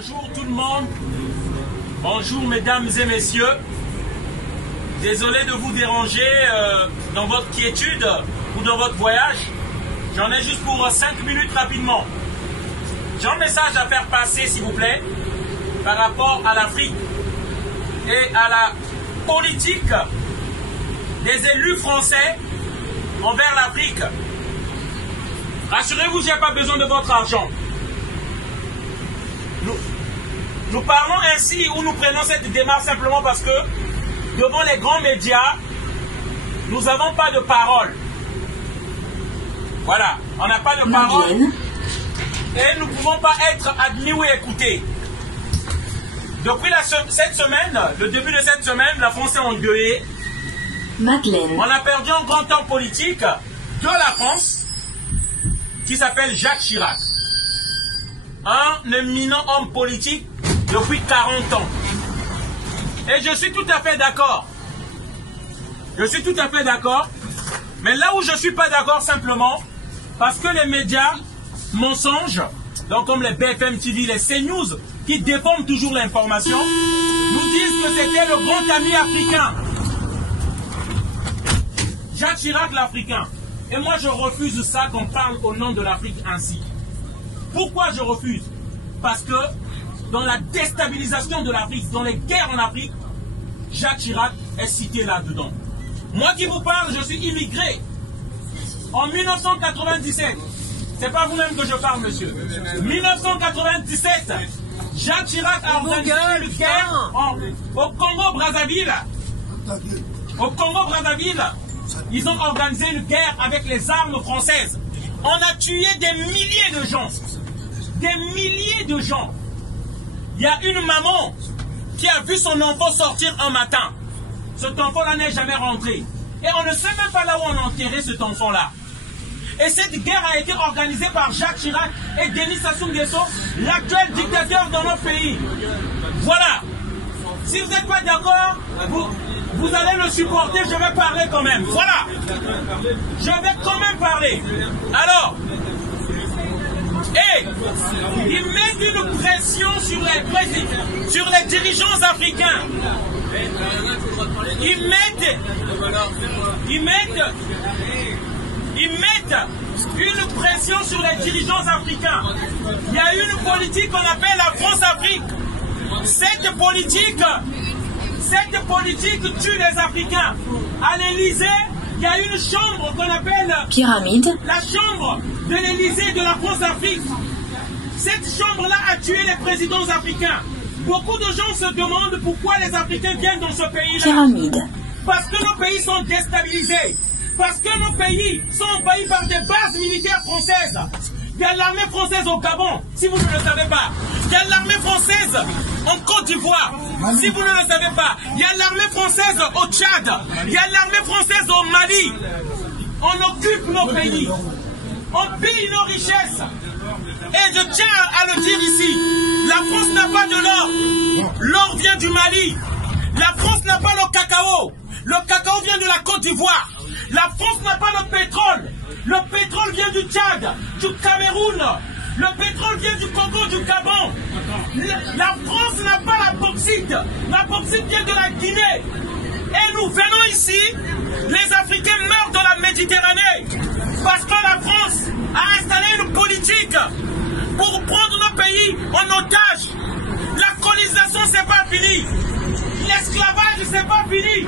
Bonjour tout le monde, bonjour mesdames et messieurs. Désolé de vous déranger dans votre quiétude ou dans votre voyage. J'en ai juste pour 5 minutes rapidement. J'ai un message à faire passer s'il vous plaît par rapport à l'Afrique et à la politique des élus français envers l'Afrique. Rassurez-vous, je n'ai pas besoin de votre argent. Nous parlons ainsi ou nous prenons cette démarche simplement parce que devant les grands médias, nous n'avons pas de parole. Voilà, on n'a pas de parole et nous ne pouvons pas être admis ou écoutés. Depuis cette semaine, le début de cette semaine, la France est endeuillée. On a perdu un grand homme politique de la France qui s'appelle Jacques Chirac. Un éminent homme politique depuis 40 ans. Et je suis tout à fait d'accord. Je suis tout à fait d'accord. Mais là où je ne suis pas d'accord simplement, parce que les médias mensonges, donc comme les BFM TV, les CNews, qui déforment toujours l'information, nous disent que c'était le grand ami africain. Jacques Chirac l'Africain. Et moi je refuse ça qu'on parle au nom de l'Afrique ainsi. Pourquoi je refuse? Parce que dans la déstabilisation de l'Afrique, dans les guerres en Afrique, Jacques Chirac est cité là-dedans. Moi qui vous parle, je suis immigré. En 1997, c'est pas vous-même que je parle, monsieur. 1997, Jacques Chirac a organisé une guerre au Congo-Brazzaville. Au Congo-Brazzaville, ils ont organisé une guerre avec les armes françaises. On a tué des milliers de gens. Des milliers de gens. Il y a une maman qui a vu son enfant sortir un matin. Cet enfant-là n'est jamais rentré. Et on ne sait même pas là où on a enterré cet enfant-là. Et cette guerre a été organisée par Jacques Chirac et Denis Sassou Nguesso, l'actuel dictateur dans notre pays. Voilà. Si vous n'êtes pas d'accord, vous allez le supporter, je vais parler quand même. Voilà. Je vais quand même parler. Alors, et ils mettent une pression sur les dirigeants africains. Ils mettent une pression sur les dirigeants africains. Il y a une politique qu'on appelle la France-Afrique. Cette politique tue les Africains. À l'Élysée, il y a une chambre qu'on appelle Pyramide. La chambre de l'Élysée de la France-Afrique. Cette chambre-là a tué les présidents africains. Beaucoup de gens se demandent pourquoi les Africains viennent dans ce pays-là. Pyramide. Parce que nos pays sont déstabilisés. Parce que nos pays sont envahis par des bases militaires françaises. Il y a l'armée française au Gabon, si vous ne le savez pas. Il y a l'armée française en Côte d'Ivoire, si vous ne le savez pas. Il y a l'armée française au Tchad. Il y a l'armée française au Mali. On occupe nos pays. On pille nos richesses. Et je tiens à le dire ici, la France n'a pas de l'or. L'or vient du Mali. La France n'a pas le cacao. Le cacao vient de la Côte d'Ivoire. La France n'a pas le pétrole. Le pétrole vient du Tchad, du Cameroun. Le pétrole vient du Congo, du Gabon. La France n'a pas la bauxite. La bauxite vient de la Guinée. Et nous venons ici, les Africains meurent dans la Méditerranée. Parce que la France a installé une politique pour prendre nos pays en otage. La colonisation, c'est pas fini. L'esclavage, c'est pas fini.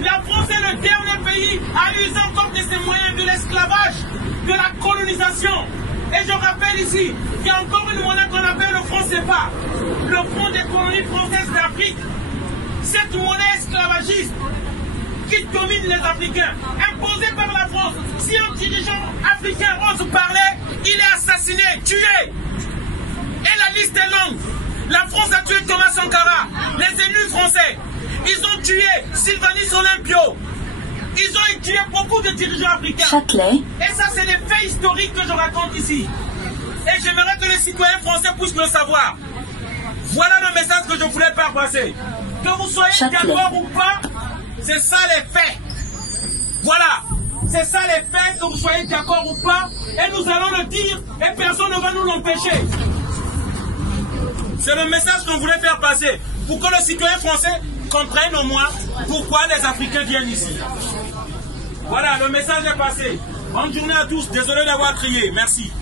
La France est le dernier pays à user encore de ses moyens de l'esclavage, de la colonisation. Et je rappelle ici qu'il y a encore une monnaie qu'on appelle le franc CFA, le Fonds des colonies françaises d'Afrique. Cette monnaie esclavagiste qui domine les Africains, imposée par la France. Si un dirigeant africain ose parler, il est assassiné, tué. Et la liste est longue. La France a tué Thomas Sankara, les élus français. Ils ont tué Sylvanus Olympio. Ils ont tué beaucoup de dirigeants africains. Châtelet. Et ça, c'est des faits historiques que je raconte ici. Et j'aimerais que les citoyens français puissent le savoir. Voilà le message que je voulais faire passer. Que vous soyez d'accord ou pas, c'est ça les faits. Voilà. C'est ça les faits, que vous soyez d'accord ou pas. Et nous allons le dire et personne ne va nous l'empêcher. C'est le message qu'on voulait faire passer. Pour que le citoyen français comprenne au moins pourquoi les Africains viennent ici. Voilà, le message est passé. Bonne journée à tous. Désolé d'avoir crié. Merci.